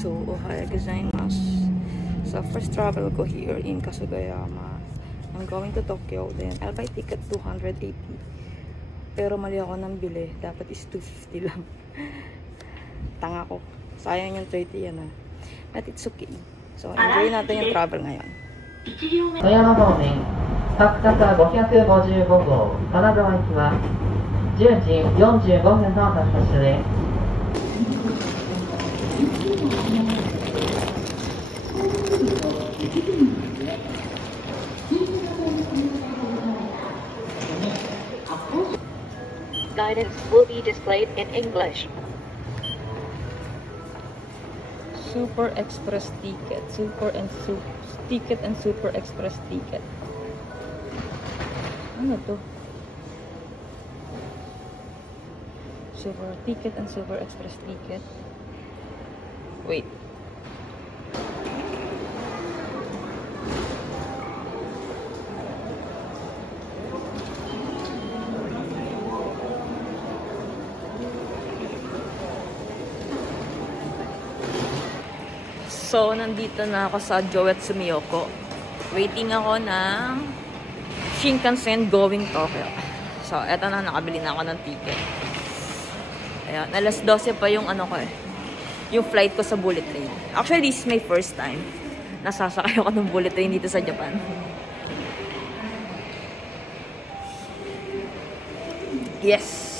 So, ohaya gozaimasu. So, first travel ko here in Kasugayama. I'm going to Tokyo. Then, I'll buy ticket 280. Pero mali ako nang bili. Dapat is 250 lang. Tanga ko. Sayang yung 30 yan ah. But it's okay. So, enjoy natin yung travel ngayon. 富山方面、各方555号、金沢行きは、10時45分の発車です。Guidance will be displayed in English. Super Express ticket. Ticket and Super Express ticket. Ano to? Super ticket and Super Express ticket. Wait. So, nandito na ako sa Joet Sumiyoko. Waiting ako ng Shinkansen going Tokyo. So, eto na, nakabili na ako ng ticket. Ayan, alas 12 pa yung ano ko eh. Yung flight ko sa bullet train. Actually, this is my first time. Nasasakay ako ng bullet train dito sa Japan. Yes!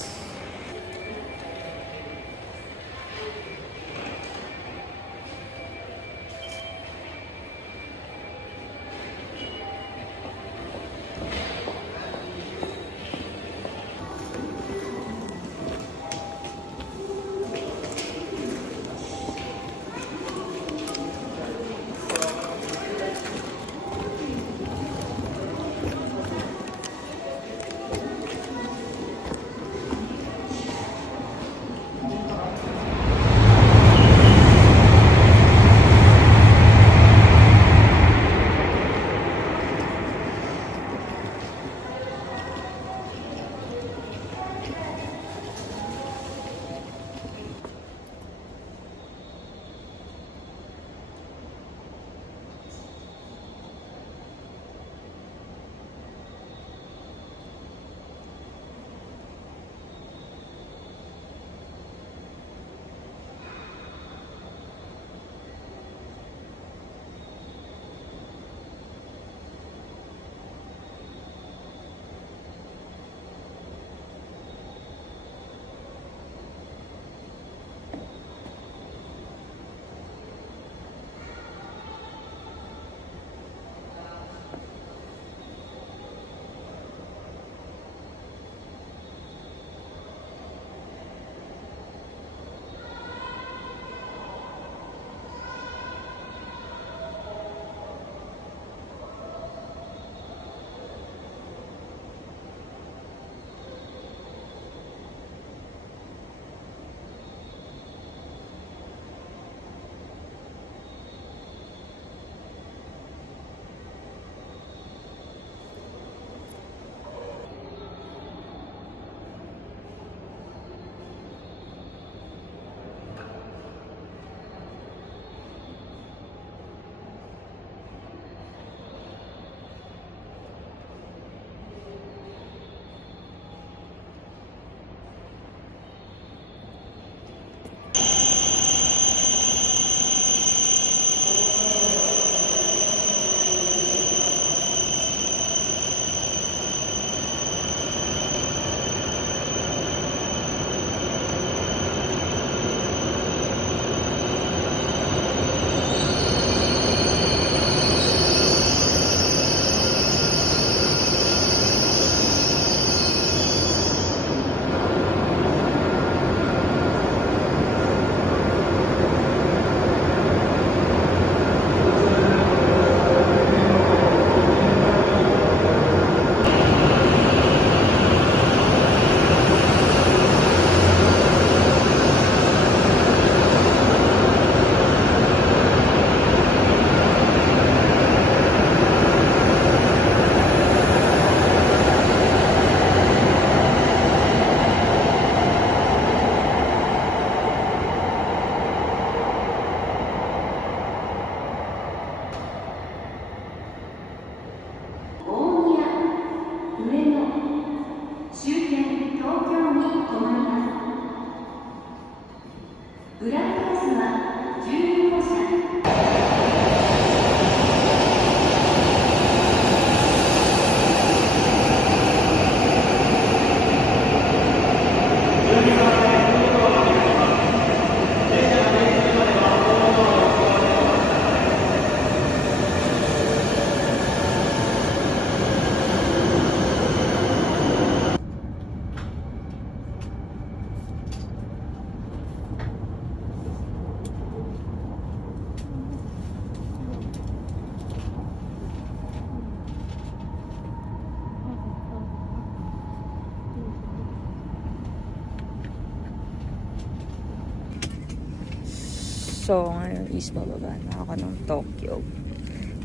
So, ngayon is bababa na ako ng Tokyo.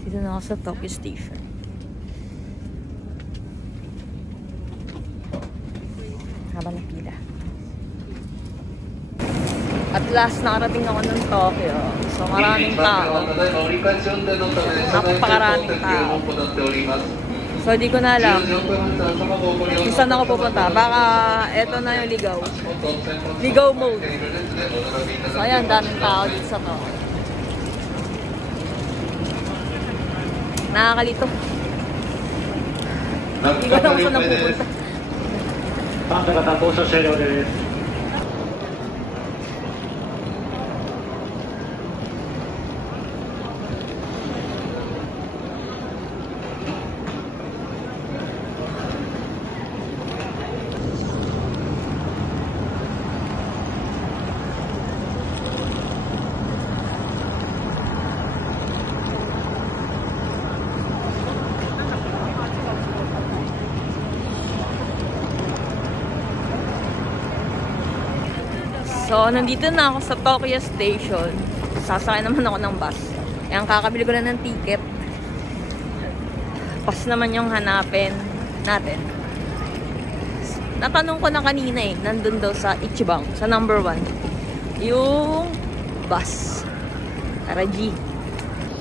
Dito na ako sa Tokyo Station. Haba ng pila. At last, nakarating ako ng Tokyo. So, maraming tao. Napakaraming tao. So, di ko na alam kung saan ako pupunta. Baka eto na yung ligaw. Ligaw mode. So, ayan, daming tao dito sa Tokyo. Nakakalito. Hindi ko alam kung saan ako pupunta. パンダが担当者終了です。So, nandito na ako sa Tokyo Station. Sasakay naman ako ng bus. Ayan, kakabili ko lang ng ticket. Bus naman yung hanapin natin. Natanong ko na kanina eh. Nandun daw sa Ichiban, sa number 1. Yung bus. Araji.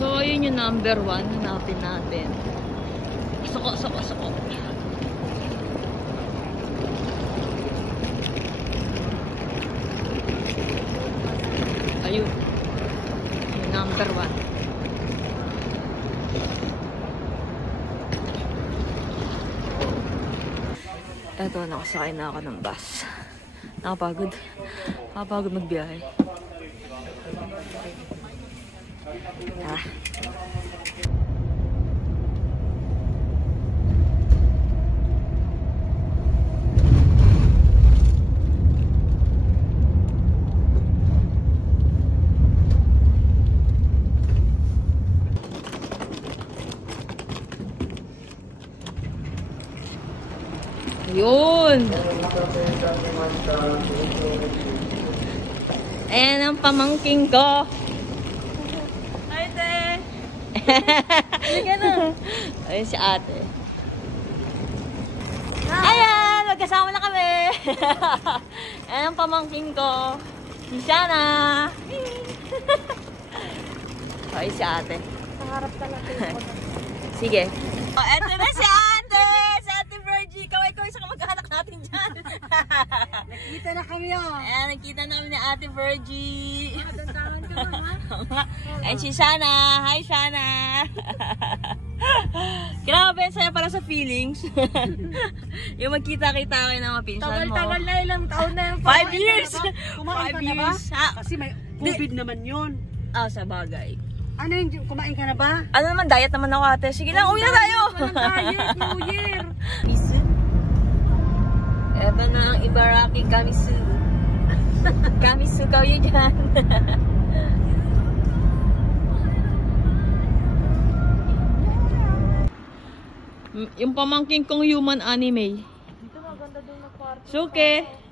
So, yun yung number 1. Hanapin natin. Soko. Ayun. Yung number 1. Eto, nakasakay na ako ng bus. Nakapagod. Nakapagod magbiyahe. Tara. Yun! Ayan ang pamangking ko. Hi, te! Halika na. Ayun si ate. Ayan! Magkasama na kami! Ayan ang pamangking ko. Si Shana. Ayun si ate. Sa harap ka lang kayo. Sige. Oh, eto na si ate! Si ate Virgie. Kaway-kaway sa kamag-anak natin dyan. Nakita na kami oh. Ayan, nakita namin ni ate Virgie. Matandahan ka na ha? And si Shana. Hi, Shana. Grabe, saya para sa feelings. Yung magkita-kita kayo ng mga pinsan mo. Tagal-tagal na, ilang taon na yung 5 years! Kumain 5 ka na ba? years. Ha? Kasi may COVID naman yun. Ah, sa bagay. Ano yung kumain ka na ba? Ano naman, diet naman ako ate. Sige lang, uwi na tayo! Walang diet, New Year! Kamisu. Eto na ang Ibaraki Kamisu. Kamisu kayo dyan. Yung pamangking kong human anime. Dito maganda din na kwarto. Suke!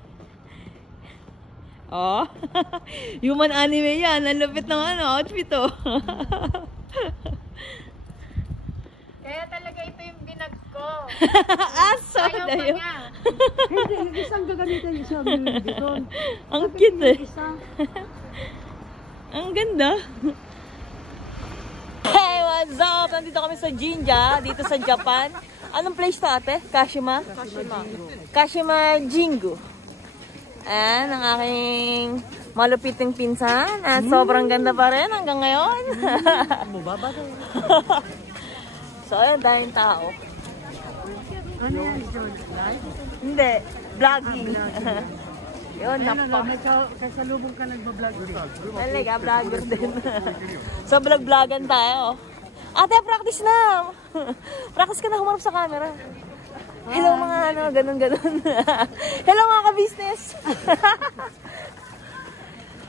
Oh, human anime yan. Ang lupit ng outfit oh. Kaya talaga ito yung binag ko. Aso Ayaw na pa yun. niya. Hindi, yung isang gagamitin yung isang doon. Ang cute eh. Isa. Ang ganda. Hey, what's up? Nandito kami sa Jinja, dito sa Japan. Anong place to ate? Kashima? Kashima Jingu. Ayan, ang aking malupiting pinsan. At sobrang ganda pa rin hanggang ngayon. Mababa daw. So, ayun, daming tao. Ano yan? Live? Hindi, vlogging. Yun, Ano, napa. may kasalubong ka nagbablog din. Talaga, vlogger din. So, vlog-vlogan tayo. Ate, practice na! Practice ka na humarap sa camera. Hello mga ano, ganun-ganun. Hello mga ka-business!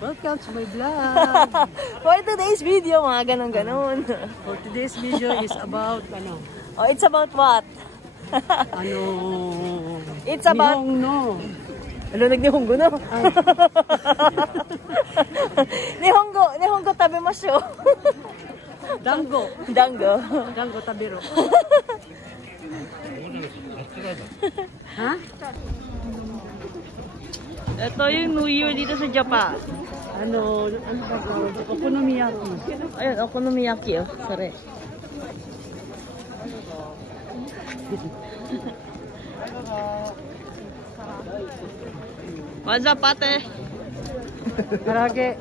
Welcome to my vlog. For today's video, mga ganun-ganun. For today's video is about, Oh, it's about what? It's about... Nihongo. Ano, nag-nihongo na? Nihongo tabi masyo. Dango. Dango. Dango tabiro. Ha? Ito yung New Year dito sa Japan. Ano ba tawag? Okonomiyaki. Ayun, okonomiyaki. Oh. Sorry. What's up, ate? Karage.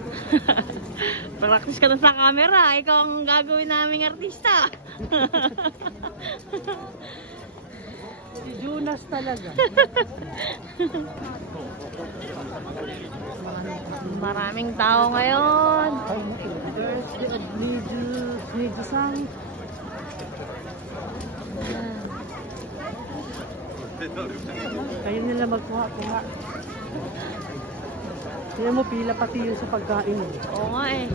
Practice ka na sa camera. Ikaw ang gagawin naming artista. Si Jonas talaga. Maraming tao ngayon. Niju-san. Kayo nila magkuha-kuha. Kaya mo pila pati yung sa pagkain mo. Oo nga eh.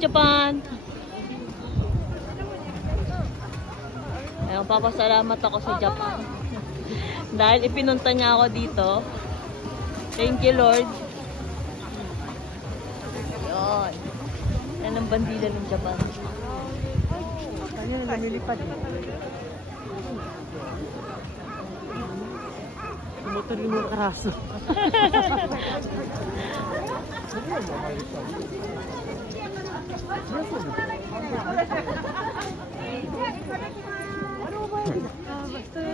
Japan. Ayun, papasalamat ako sa Japan. Dahil ipinunta niya ako dito. Thank you, Lord. Yun. Yan ang bandila ng Japan. Kanya namilipad. Motor yung mga karaso.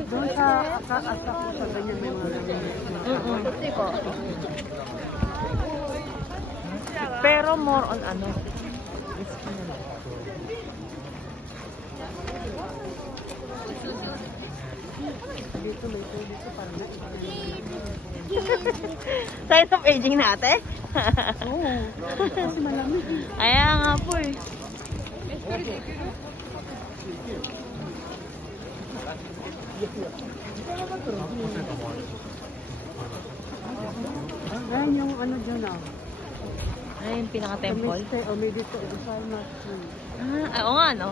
Doon sa asa ko sa ganyan may mga Pero more on ano? Sign of aging natin? Oo. Kasi malamig. Kaya nga po eh. Ayan yung ano dyan ah. Ay, yung pinaka-temple. O may dito. Oo nga, no?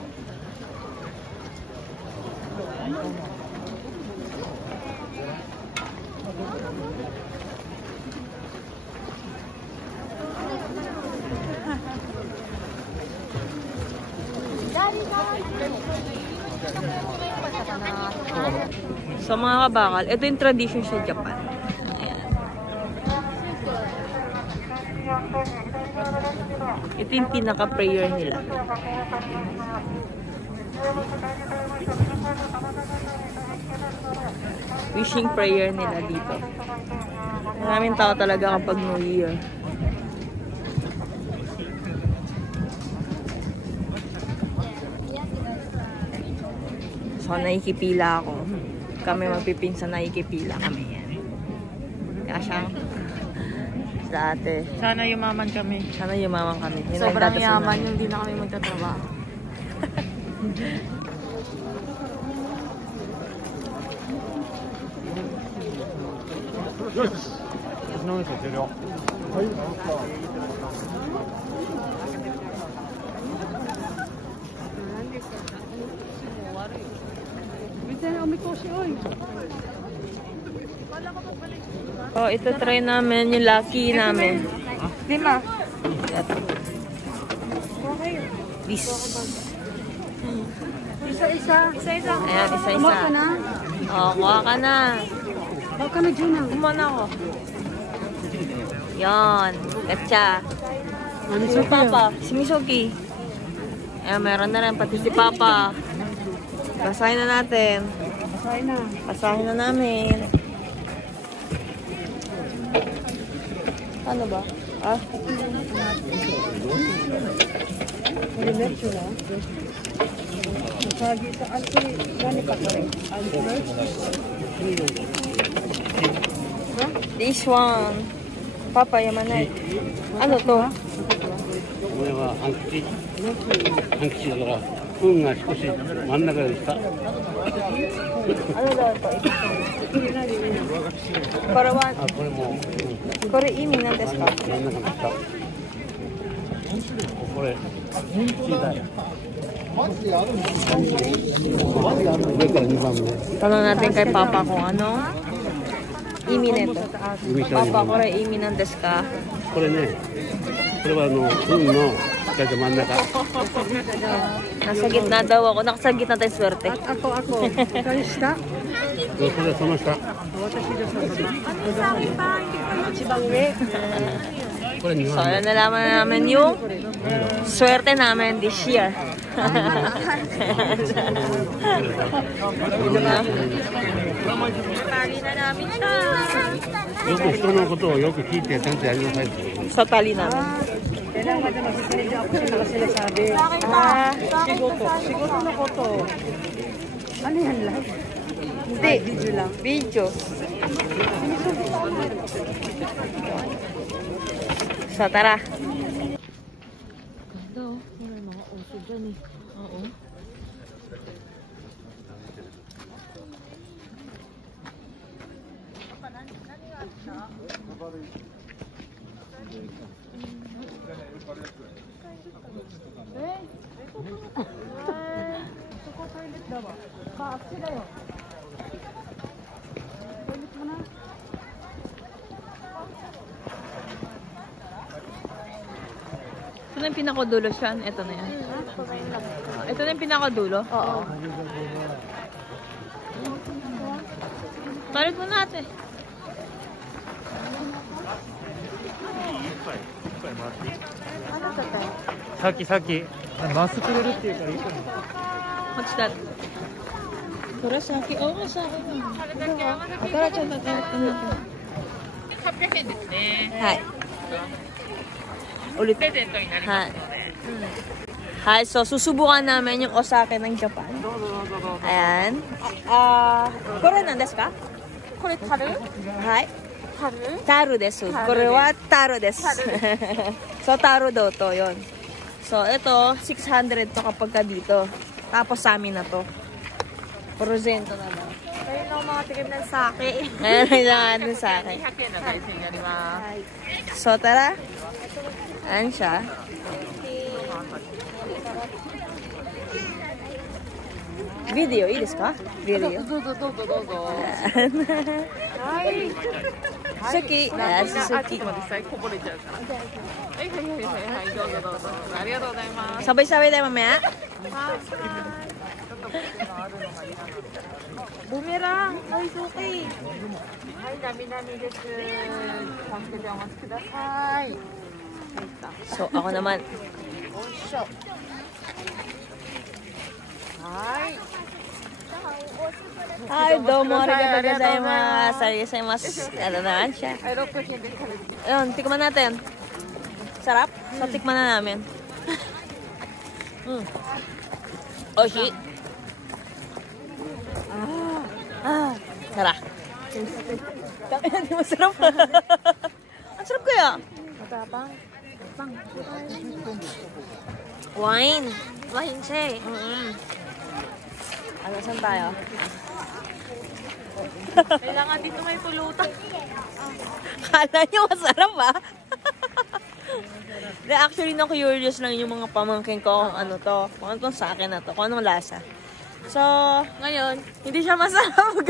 So mga kabakal, ito yung tradition sa Japan. Ayan. Ito yung pinaka-prayer nila. Wishing prayer nila dito. Maraming tao talaga kapag New Year. So, nakikipila ako. Kami magpipinsan, nakikipila kami yan. Kaya siyang dati. Sana yumaman kami. Sana yumaman kami. Yun ang Sobrang dadasal yaman namin. yung di na kami magtatrabaho. Oh, ito try namin yung lucky namin. Lima. This. Isa-isa. Isa-isa. Ayan, isa-isa. Kumain ka na? Oh, kuha ka na. Baka na dyan ah. Kuha na ako. Yon, gacha. Si Papa, si Misoki. Ayan, meron na rin, pati si Papa. Basahin na natin. Basahin na namin. Ano ba? Ah? This one. Papa, yamanay. Ano to? これは半吉だから運が少し真ん中でした。 Ano daw to? Karawan. あ、これも、これ意味なんですか? 真ん中でした。これ小さい。上から2番目。 Tanong natin kay Papa kung ano imi nito. Papa, これ意味なんですか? これね、これは運の真ん中。 Nasa gitna daw ako. Nasa gitna tayo swerte. ako. Kayo shita? それその下。これ2 So, 番目。 ayan nalaman na namin yung swerte namin this year. Tali na namin siya. よく人のことをよく聞いてちゃんとやりなさいって。 Sa tali namin. Kailangan ka na makikinig ako sa mga sinasabi. Sigoto na ko to. Ano yan live? Hindi. Video lang. Video. So, tara. Ganda oh. May mga oso dyan eh. Oo. Ito na yung pinakadulo siya. Ito na yan. Ito na yung pinakadulo? Oo. Balik mo natin. さっきマスくれるっていうからいいかも。 What's that? Kurosaki. Oo, sa akin. Tara, chan. 800円ですね。はい。Ulit. プレゼントになりますので。 Hi, so susubukan namin yung osake ng Japan. Ayan. Kore nan desu ka? Kore taru? Hai. Taru desu. Kore wa taru desu. So, taru daw to, yon. So, ito, 600 to kapag ka dito. Tapos sa amin na to. Porosento na daw. Ayun ang mga tikim ng sake. Ayan lang ano sa akin. 200円の対戦になります。 So, tara. Ayan siya. Video, いいですか? Video. どうぞ。好き。好き。実際こぼれちゃうから。はい、どうぞ。ありがとうございます。 Sabay-sabay tayo mamaya. Boomerang! Ay, suki! Ay, dami-dami desu. Pangkili ang mas kudasay. So, ako naman. Ay! Ay, domo. Arigatou gozaimasu. Arigatou. Ano naman siya. Ay, 600円です。Ayun, tikman natin. Sarap? So, tikman na namin. Oshi. Tara. Hindi masarap. Ang sarap kaya. Matapang. Wine. Wine siya eh. Ano, saan tayo? Kailangan dito may pulutan. Kala nyo masarap ah. Actually, na-curious lang yung mga pamangkin ko kung ano to. Kung ano tong sa akin na to. Kung anong lasa. So, ngayon, hindi siya masarap.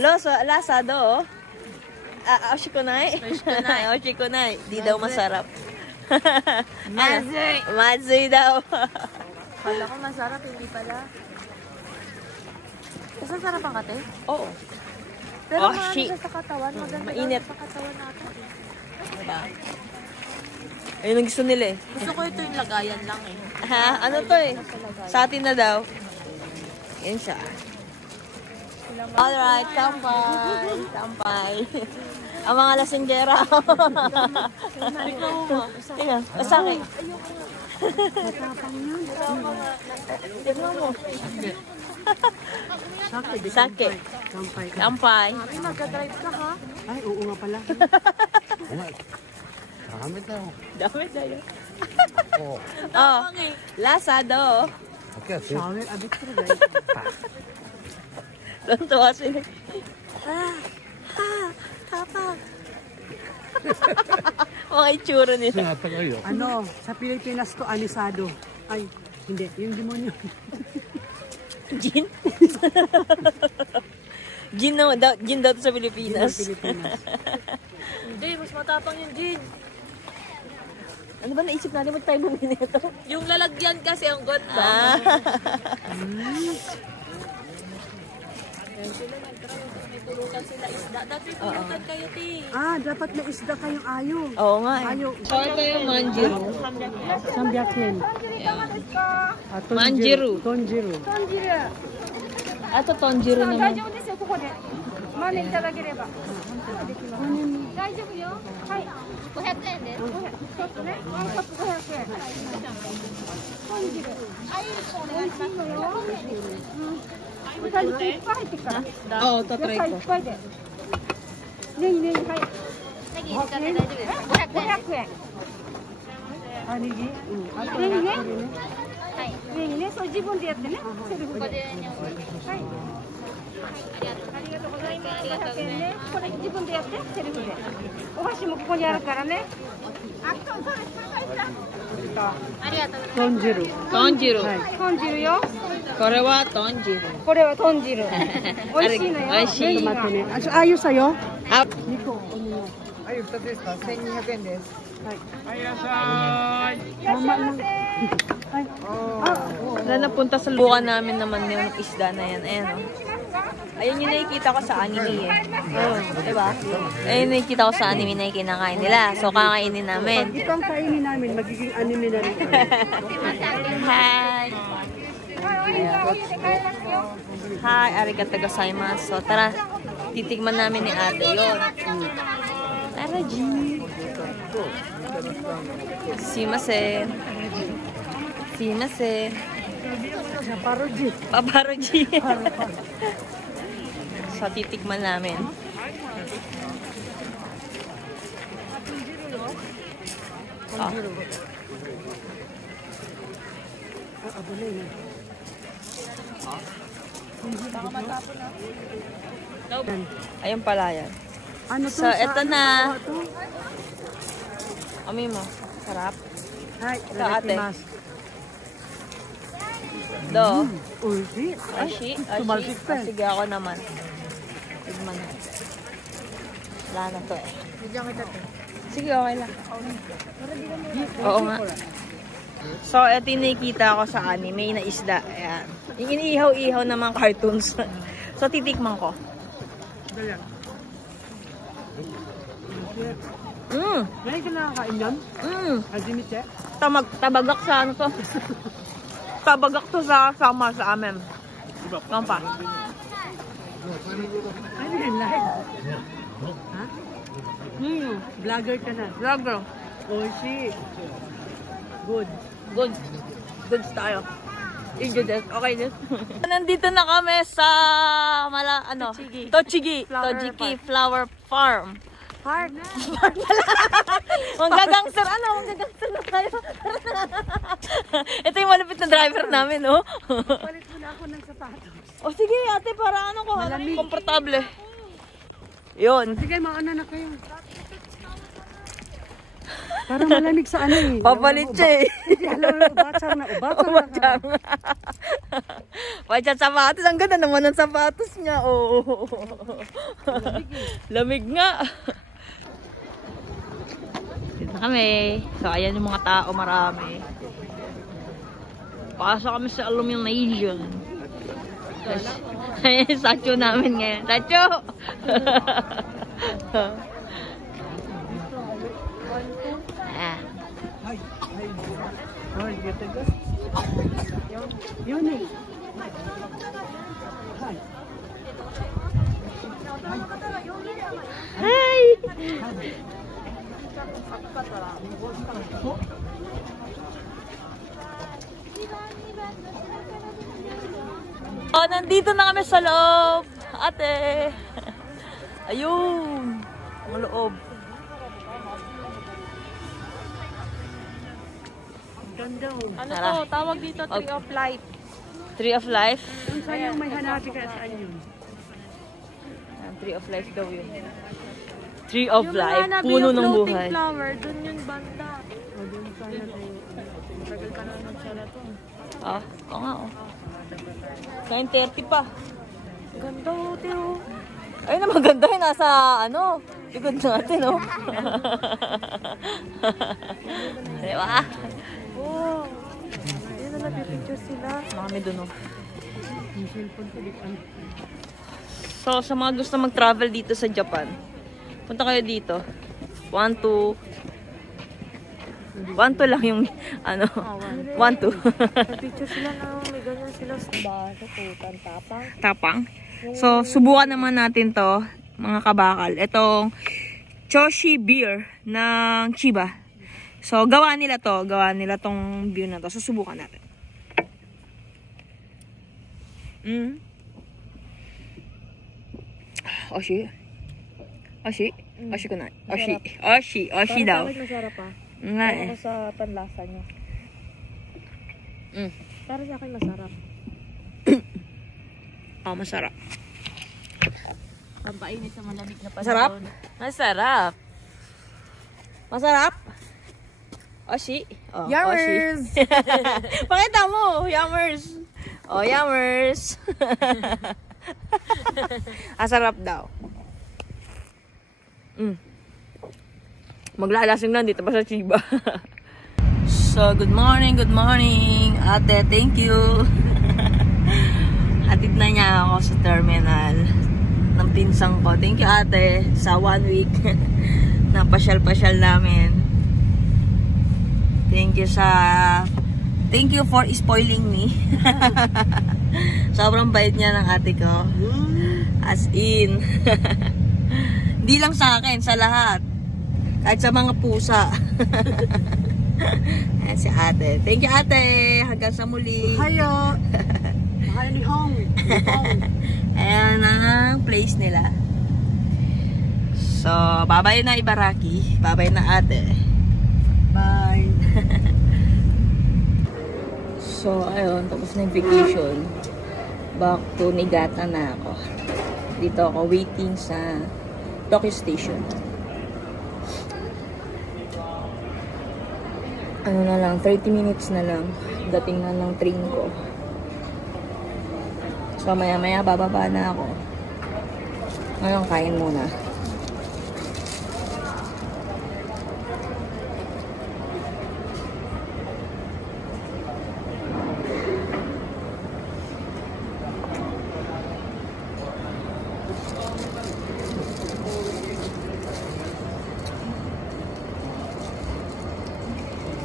Lasa do. Oshikonai. Oshikonai. Di daw masarap. Mazui. Mazui daw. Kala ko masarap, hindi pala. Kasi sarap ang kate? Oo. Pero Oshi. maano sa katawan, maganda Mainit. sa katawan natin. Diba? Ayun ang gusto nila eh. Gusto ko ito yung lagayan lang eh. Ha? Ano to eh? Sa atin na daw. Yan siya. Alright, tampay. Tampay. Ang mga lasinggera. Tingnan, masakit. Sakit. Tampay. Magka-drive ka ha? Ay, oo nga pala. Damit na. Damit na yun. Oo. Oh, lasado. Okay, Shower, abit ko guys. Tuntua sila. Tapang. Mga itsura nila. Sinata kayo. Ano, sa Pilipinas to, anisado. Ay, hindi, yung demonyo. Gin? Gin daw to sa Pilipinas. Pilipinas. Hindi, mas matapang yung gin. Ano ba naisip natin mag tayo bumili nito? Yung lalagyan kasi ang ganda. Ah. Yan sila nag-try. May pulutan sila isda. Dati pulutan kayo, ti. Ah, dapat may isda kayong ayo. Oo nga eh. Ayo. So ito yung manjiru. Sambyakyen. Manjiru. Tonjiru. Ito tonjiru naman. マネいただければ。大丈夫よ。はい。500円です。ちょっとね。ワンカップ500円。豚汁。あ、いいです。お願いしますよ。豚肉いっぱい入ってるから。Oo, ito try ko. 野菜いっぱいで。ネギネギはい。ネギ使って大丈夫です。500円。あ、ネギ？ネギね。はい。ネギね。それ自分でやってね。セルフで。はい。ありがとうございます。500円ね。これ自分でやって、セルフで。お箸もここにあるからね。あ、そうです。ありがとうございます。豚汁。豚汁。豚汁よ。これは豚汁。これは豚汁。美味しいのよ。美味しい。ネギが Tomate ne. Ah, ayo sa'yo? あ、 Ayo, 2つですか ?1200 円です。Tama lang. Ay. na napunta sa lubukan namin naman yung isda na yan. Ayan o. Ayun yung nakikita ko sa anime eh. Diba? Ayun yung nakikita ko sa anime na kinakain nila. So, kakainin namin. Pag ito ang kainin namin, magiging anime na rin. Hi! Hi, arigatou gozaimasu. So, tara. Titigman namin ni ate yun. Tara, G. Simasen. Simasen. Paparoji. Paparoji. So, titikman namin. Oh. Ayun pala yan. Ano to? So, eto Saan na. nakuha to? Amoy mo. Sarap. Hi, Ito, ate. itadakimasu. Do. Uy, Ashi. tumalsik pa eh. Sige, ako naman. Tigman na. Wala na to eh. Sige, okay lang. Oo nga. So, ito yung nakikita ko sa anime na isda. Ayan. Yung iniihaw-ihaw ng mga cartoons. So, titikman ko. Ngayon ka nakakain yun? Hajimiche? Tabagak sa ano to. Tabagak to sa sama sa amin. Ano pa? Ano yan, live? Ha? Vlogger ka na. Vlogger. Oishi. Good. Good. Goods tayo. Okay din. Nandito na kami sa Tochigi Flower Farm. Park. Manggagangster Manggagangster na tayo. Ito yung malapit na driver namin, oh. Palit mo na ako ng sapatos. O sige, ate, para ano ko, komportable. Yun. Sige, mauna na kayo. Parang malamig sa ano eh. Papalit siya eh. Hindi, alam mo, ubatsang na ka. Pachat sapatos. Ang ganda naman ng sapatos niya. Oh. Lamig nga. Dito kami. So, ayan yung mga tao. Marami. Pasok kami sa Illumination. Ayan yung statue namin ngayon. Statue! Oh, nandito na kami sa loob, ate. Ayun, ang loob. Ano to? Tawag dito, Tree of Life. Tree of Life? Kung saan yung may hanapin ka saan yun? Tree of Life daw yun. Tree of Life, puno ng buhay. Yung flower, dun yung banda. O doon sana tayo. Tagal ka na nagsala to. Ah, oo nga oh. 9:30 pa. Ganda ho, Teo. Ay na maganda yun, nasa ano, likod natin oh. Diba? Oh. Ayun na nagpipicture sila. Marami dun oh. Yung cellphone ko dito. So, sa mga gusto mag-travel dito sa Japan, punta kayo dito. 1, 2 lang yung, ano, 1, 2. Nagpicture sila na may ganyan sila. Baso, putan, tapang. Tapang. So, subukan naman natin to, mga kabakal. Itong Choshi beer ng Chiba. So, gawa nila tong beer na to. So, subukan natin. Oshi. Oshi ko na. Oshi daw. Para sa akin masarap ah. Nga Para eh. ko sa panlasa niya. Para sa akin masarap. Oh, masarap. Pampainit sa malamig na panahon. Masarap? Masarap. Masarap? Oshi. Oh, Yummers! Oshi. Pakita mo, yummers. Oh, yummers. Asarap daw. Maglalasing na dito pa sa Chiba. So, good morning. Ate, thank you. Hatid na niya ako sa terminal ng pinsang ko. Thank you, ate, sa 1 week na pasyal-pasyal namin. Thank you for spoiling me. Sobrang bait niya ng ate ko. As in. Hindi lang sa akin, sa lahat. Kahit sa mga pusa. Ayan si ate. Thank you, ate. Hanggang sa muli. Hayo! Mahal ni Hong. Ayan ang place nila. So, babay na Ibaraki. Babay na ate. Bye! So, ayun. Tapos na yung vacation. Back to Niigata na ako. Dito ako waiting sa Tokyo Station. Ano na lang, 30 minutes na lang. Dating na ng train ko. So, maya-maya bababa na ako. Ngayon, kain muna.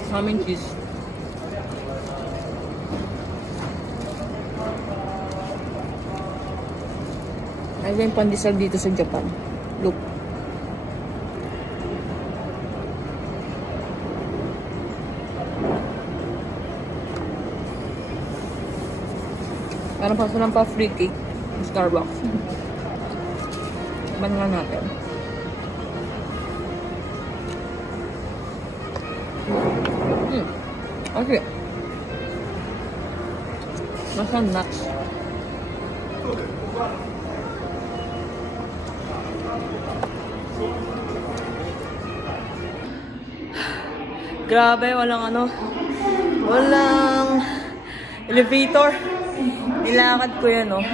Maraming cheese. Ay, yung pandesal dito sa Japan. Look. Parang pa silang pa free cake. Starbucks. Ban nga natin. Okay. Masang nuts. Grabe, walang elevator. Nilakad ko yan, oh.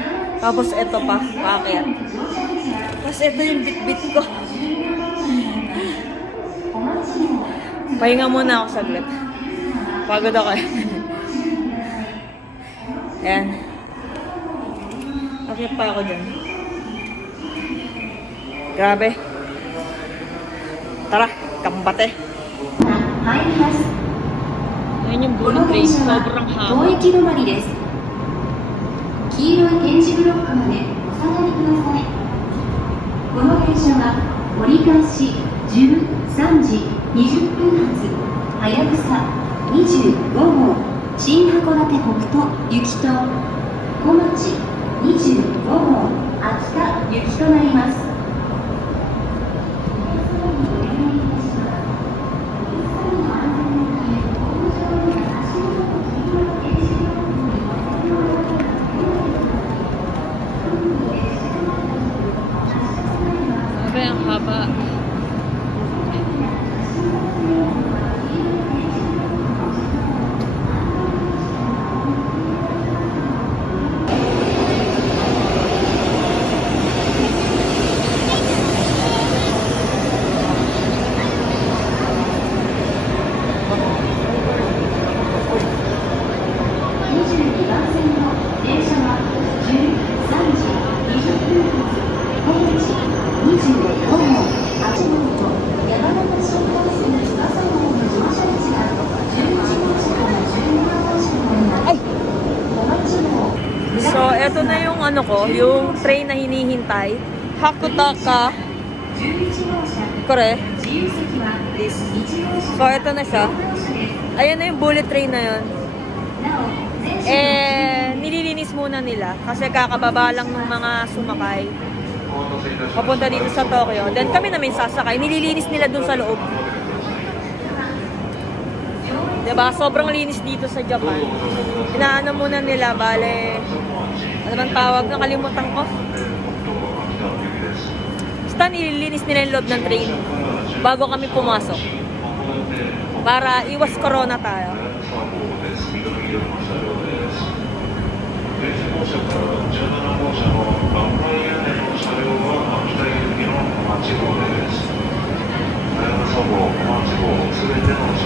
Tapos eto pa, paakyat. Tapos eto yung bit-bit ko. Pahinga muna ako saglit. Pagod ako eh. Ayan. Akyat pa ako dyan. Grabe. Tara, kambate. この電車は当駅止まりです。黄色い点字ブロックまでお下がりください。この電車は折り返し13時20分発はやぶさ25号新函館北斗行きと小町25号秋田行きとなります。Grabe, ang haba. So, eto na yung ano ko, yung train na hinihintay. Hakutaka. Kore. This. So, eto na siya. Ayan na yung bullet train na yun. Eh, nililinis muna nila. Kasi kakababa lang ng mga sumakay. Papunta dito sa Tokyo. Then kami namin sasakay. Nililinis nila dun sa loob. Diba? Sobrang linis dito sa Japan. Inaano muna nila, bale... Ano bang tawag? Nakalimutan ko. Basta nililinis nila yung loob ng train bago kami pumasok. Para iwas corona tayo.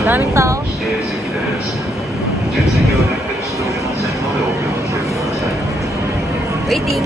Daming tao. Waiting.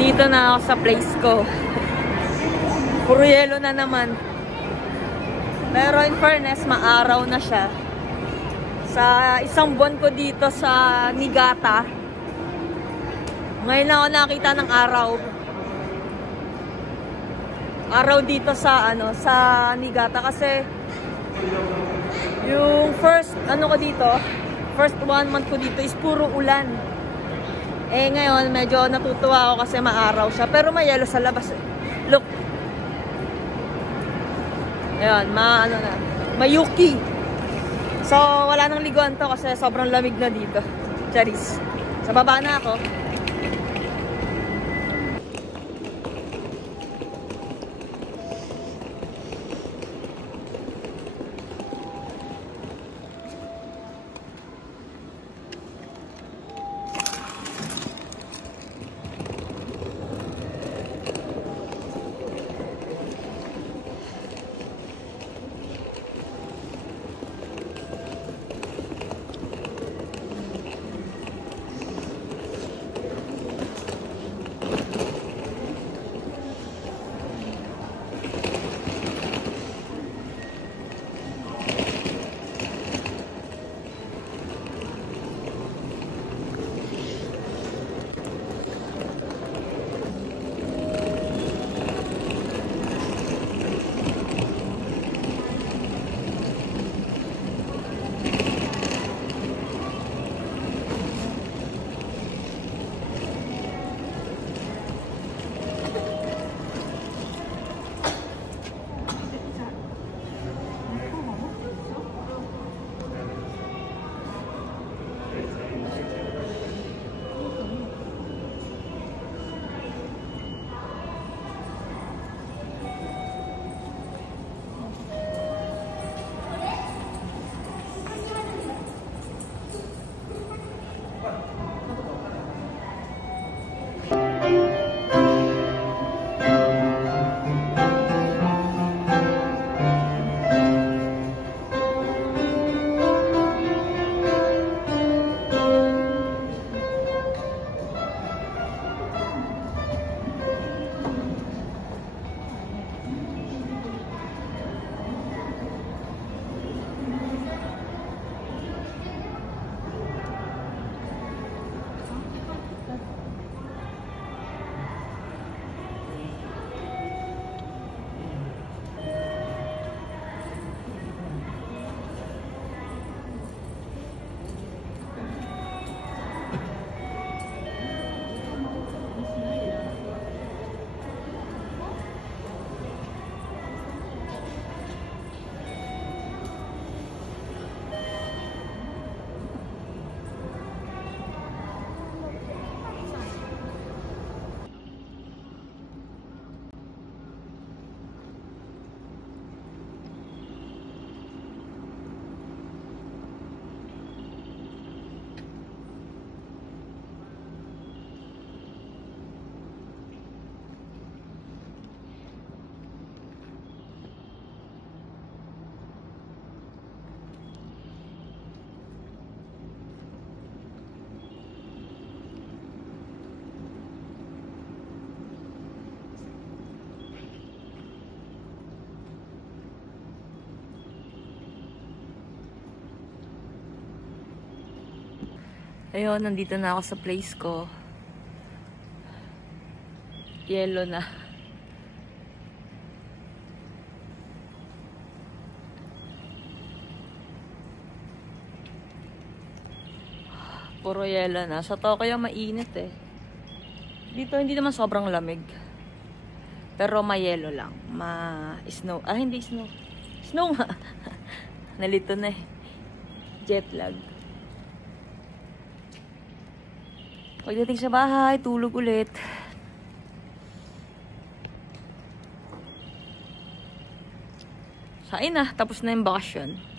Dito na ako sa place ko. Puro yelo na naman. Pero in fairness, maaraw na siya. Sa isang buwan ko dito sa Niigata, ngayon lang ako nakita ng araw. Araw dito sa sa Niigata kasi yung first first 1 month ko dito is puro ulan. Eh ngayon, medyo natutuwa ako kasi maaraw siya. Pero may yelo sa labas. Look. Ayan, mayuki. So, wala nang liguan to kasi sobrang lamig na dito. Charis. Sa baba na ako. Ayun, nandito na ako sa place ko. Yellow na. Puro yellow na. Sa Tokyo mainit eh. Dito hindi naman sobrang lamig. Pero ma-yellow lang. Ma-snow. Ah, hindi snow. Snow nga. Nalito na eh. Jet lag. Pagdating sa bahay, tulog ulit. Sain na. Tapos na yung bakasyon.